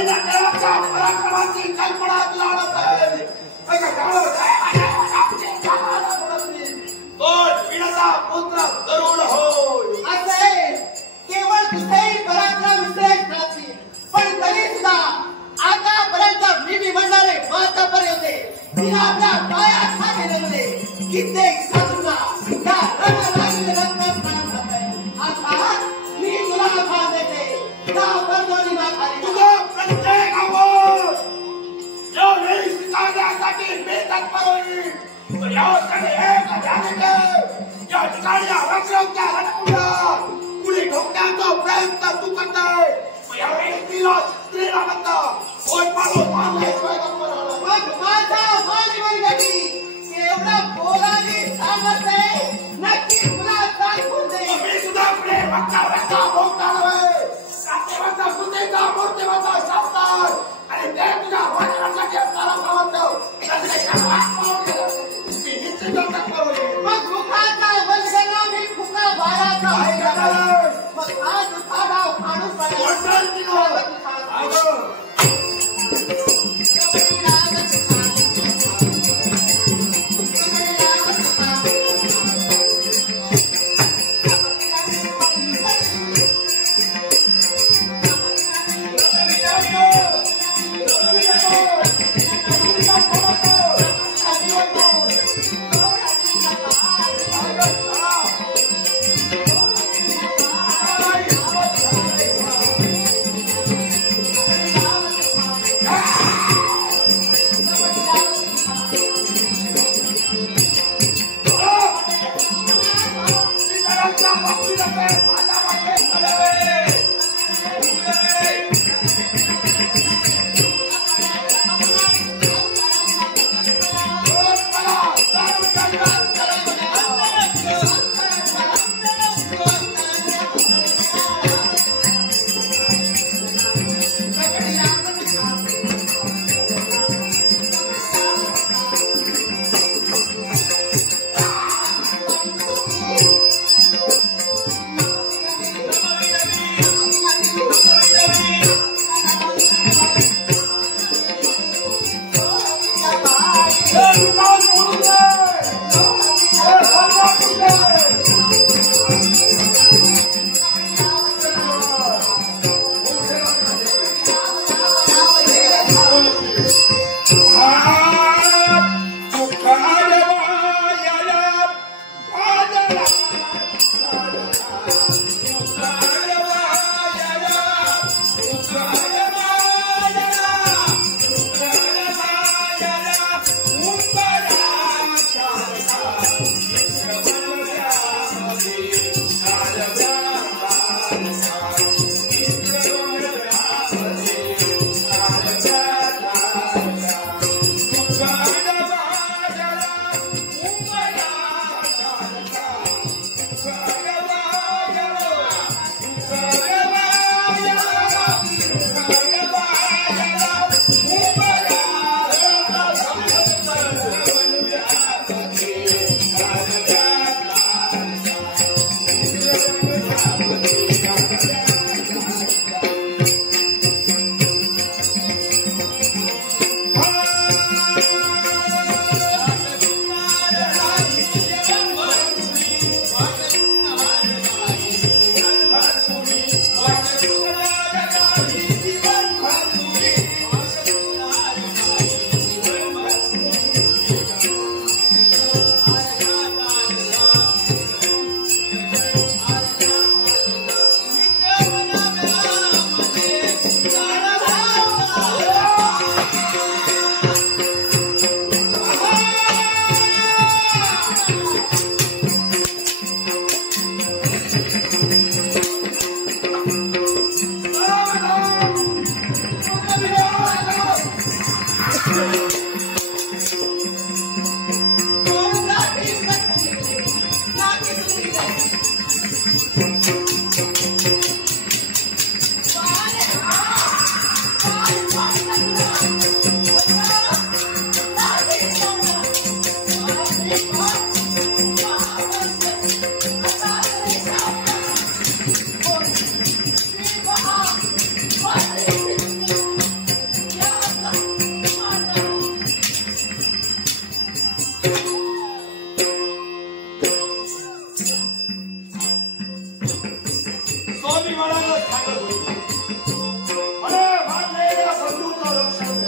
पहिल्या देवाच्या पराक्रमाची कल्पना तुला आणत आहे. पुत्र तरुण होय असे केवळ दुसरे पराक्रम विसरायच नसतील, पण तरी सुद्धा आतापर्यंत मी म्हणणारे मातापर्यंत तिला आपल्या पायात खाली लागले कित्येक साधूंना त्या रणरांगेत रक्तस्नान घातलंय. आता मी तुला आभार देते त्या बर्दोनी माखाली तुझा प्रत्येक आवाज या वेळी स्वीकारण्यासाठी मी तत्पर होईल. पण यासाठी एक ध्यान ठेव, या ठिकाणी आरक्षणच्या रणकुंडात कुणी ढोकण्याचा प्रयत्न तू करताय. यावेळी स्त्रीला म्हणता कोण माणूस मारल्याशिवाय मग माझा मानवी गती एवढा पोराने सामर्थ्य नक्की तुला दाखवून दे. मी सुद्धा पुढे भक्तावरचा भोगता नव्हे, काटेवरचा सुतेचा मूर्तिवरचा शास्त्रार आणि ते तुझ्या वाचनासाठी असणारा सामर्थ्य मी निश्चित करू. मग मुखाचा वंशना मी फुका बाळाचा मग हा दुसरा डाव माणूस स्वामी महाराज सांगत होते मला मानलेल्या बंधूचं रक्षण